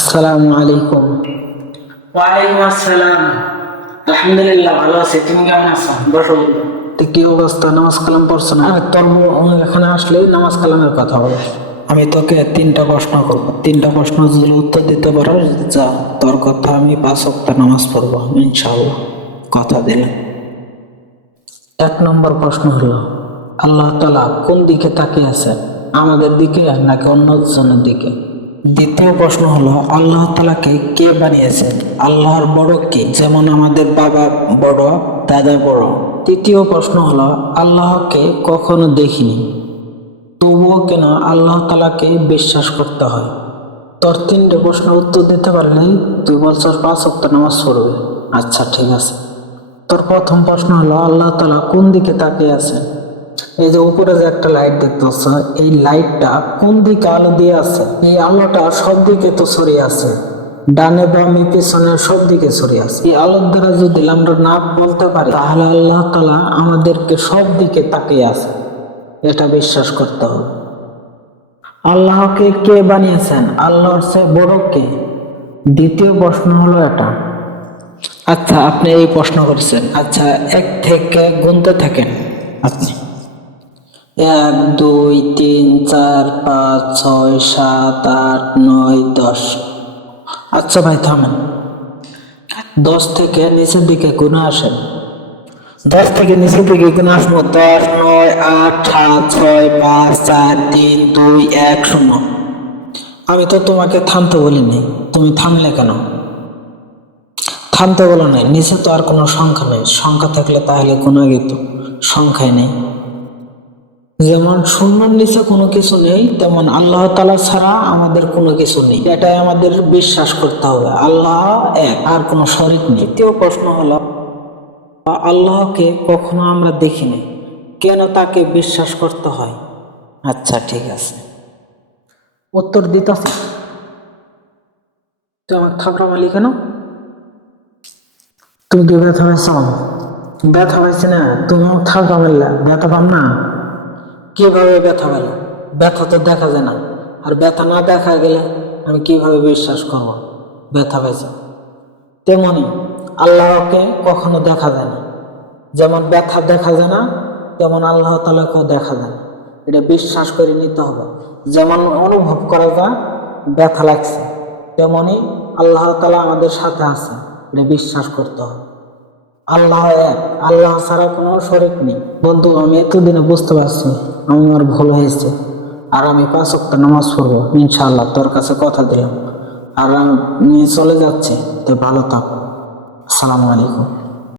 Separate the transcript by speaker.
Speaker 1: আসসালামু আলাইকুম
Speaker 2: ওয়ালাইকুম আসসালাম আলহামদুলিল্লাহ ভালো আছি তুমি কেমন আছো
Speaker 1: বসো কি অবস্থা নামাজ কালাম পড়ছো না আমি তোর এখানে আসলে নামাজ কালামের কথা বলো আমি তোকে তিনটা প্রশ্ন করবো তিনটা প্রশ্ন যদি উত্তর দিতে পারো যা তোর কথা আমি পাঁচ সপ্তাহ নামাজ পড়বো ইনশাআল্লাহ কথা দিলাম এক নম্বর প্রশ্ন হলো আল্লাহ তালা কোন দিকে তাকিয়ে আছেন আমাদের দিকে নাকি অন্যজনের দিকে দ্বিতীয় প্রশ্ন হলো আল্লাহ তালাকে কে বানিয়েছেন আল্লাহর বড় কে যেমন আমাদের বাবা বড় দাদা বড় তৃতীয় প্রশ্ন হলো আল্লাহকে কখনো দেখিনি তবুও কেন আল্লাহ তালাকে বিশ্বাস করতে হয় তোর তিনটে প্রশ্ন উত্তর দিতে পারলে তুই বছর পাঁচ সপ্তাহ নামাজ পড়বে আচ্ছা ঠিক আছে তোর প্রথম প্রশ্ন হলো আল্লাহ তালা কোন দিকে তাকিয়ে আছেন এই যে উপরে যে একটা লাইট দেখতে এই লাইটটা কোন দিকে আলো দিয়ে আছে এই আলোটা সব দিকে তো ছড়িয়ে আছে ডানে বামে পেছনে সব দিকে ছড়িয়ে আছে এই আলোর দ্বারা যদি আমরা না বলতে পারি তাহলে আল্লাহ তালা আমাদেরকে সব দিকে তাকিয়ে আছে এটা বিশ্বাস করতে হবে আল্লাহকে কে বানিয়েছেন আল্লাহর সে বড় কে দ্বিতীয় প্রশ্ন হলো এটা আচ্ছা আপনি এই প্রশ্ন করছেন আচ্ছা এক থেকে গুনতে থাকেন আচ্ছা এক দুই তিন চার পাঁচ ছয় সাত আট নয় দশ আচ্ছা ভাই থামেন দশ থেকে নিচের দিকে গুণে আসেন দশ থেকে নিচের দিকে গুণে আসবো দশ নয় আট সাত ছয় পাঁচ চার তিন দুই এক শূন্য আমি তো তোমাকে থামতে বলিনি তুমি থামলে কেন থামতে বলো নাই নিচে তো আর কোনো সংখ্যা নেই সংখ্যা থাকলে তাহলে কোনো গেত সংখ্যায় নেই যেমন শূন্যর নিচে কোনো কিছু নেই তেমন আল্লাহ তালা ছাড়া আমাদের কোনো কিছু নেই এটাই আমাদের বিশ্বাস করতে হবে আল্লাহ এক আর কোনো শরীর নেই তৃতীয় প্রশ্ন হলো আল্লাহকে কখনো আমরা দেখিনি কেন তাকে বিশ্বাস করতে হয় আচ্ছা ঠিক আছে উত্তর দিতে তুই আমার থাপড়া মালি কেন তুমি কি ব্যথা হয়েছ ব্যথা হয়েছে না তুমি থাপড়া মারলা ব্যথা পাম না কিভাবে ব্যথা গেল ব্যথা তো দেখা যায় না আর ব্যথা না দেখা গেলে আমি কিভাবে বিশ্বাস করব ব্যথা পেয়েছে তেমনি আল্লাহকে কখনো দেখা যায় না যেমন ব্যথা দেখা যায় না তেমন আল্লাহ তালাকেও দেখা যায় না এটা বিশ্বাস করে নিতে হবে যেমন অনুভব করা যায় ব্যথা লাগছে তেমনই আল্লাহ তালা আমাদের সাথে আছে এটা বিশ্বাস করতে হবে আল্লাহ এক আল্লাহ ছাড়া কোনো শরিক নেই বন্ধু আমি এতদিনে বুঝতে পারছি আমি আমার ভুল হয়েছে আর আমি পাঁচ সপ্তাহ নামাজ পড়বো ইনশাআল্লাহ তোর কাছে কথা দিলাম আর আমি চলে যাচ্ছি তো ভালো থাক আসসালামু আলাইকুম